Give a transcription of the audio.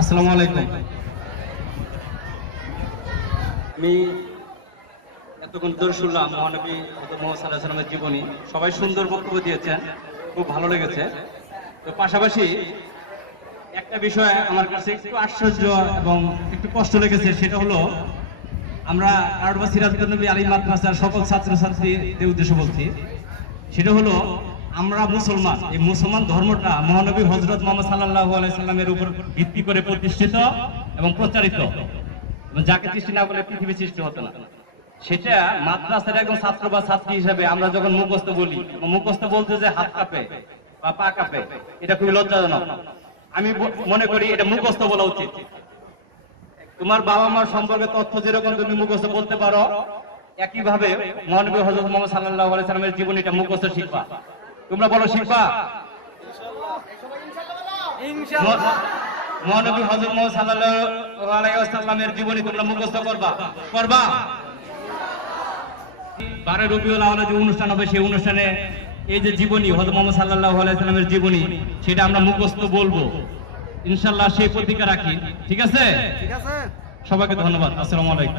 আসসালামু আলাইকুম। আমি এতক্ষণ ধরে শুনলাম মহানবী হযরত মুহাম্মদ সাল্লাল্লাহু আলাইহি ওয়াসাল্লামের জীবনী। সবাই সুন্দর বক্তব্য দিয়েছেন, খুব ভালো লেগেছে। তো পাশাপাশি একটা বিষয় আমার কাছে একটু আশ্চর্য এবং একটু কষ্ট লেগেছে, সেটা হলো আমরা কারওয়ান সিরাজগঞ্জ নবী আলী মাদ্রাসার সকল ছাত্রছাত্রীদের উদ্দেশ্যে বলছি, সেটা হলো আমরা মুসলমান। এই মুসলমান ধর্মটা মহানবী হযরত মুহাম্মদ সাল্লাল্লাহু আলাইহি সাল্লামের উপর ভিত্তি করে প্রতিষ্ঠিত এবং প্রচারিত। যাকে সৃষ্টি না করলে পৃথিবী সৃষ্টি হতো না। সেটা মাদ্রাসার একজন ছাত্র বা ছাত্রী হিসেবে আমরা যখন মুখস্থ বলি, মুখস্থ বলতে যে হাত কাঁপে বা পা কাঁপে, এটা খুবই লজ্জাজনক। আমি মনে করি এটা মুখস্থ বলা উচিত। তোমার বাবা মার সম্পর্কে তথ্য যেরকম তুমি মুখস্থ বলতে পারো, একইভাবে মহানবী হযরত মুহাম্মদ সাল্লাল্লাহু আলাইহি সাল্লামের জীবনীটা মুখস্থ শিখবা। তোমরা বলো শিখবা? ইনশাআল্লাহ। মহানবী হযরত মুহাম্মদ সাল্লাল্লাহু আলাইহি ওয়াসাল্লামের জীবনী তোমরা মুখস্থ করবা? 12 রবিউল আউয়ালে যে অনুষ্ঠান হবে, সেই অনুষ্ঠানে এই যে জীবনী হযরত মুহাম্মদ সাল্লাল্লাহু আলাইহি সাল্লামের জীবনী, সেটা আমরা মুখস্থ বলবো ইনশাআল্লাহ। সেই প্রতিজ্ঞা রাখি। ঠিক আছে? সবাইকে ধন্যবাদ। আসসালামু আলাইকুম।